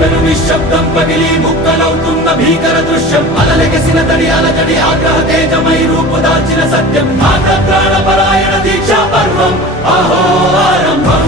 పెను నిశ్శబ్దం పగిలి ముక్కలవుతున్న భీకర దృశ్యం అలలెగసిన తడి అలజడి ఆగ్రహ తేజమై రూపుదాల్చిన సత్యం ఆగ్రహ ప్రాణపరాయణ దీక్షా పర్వం అహో ఆరంభం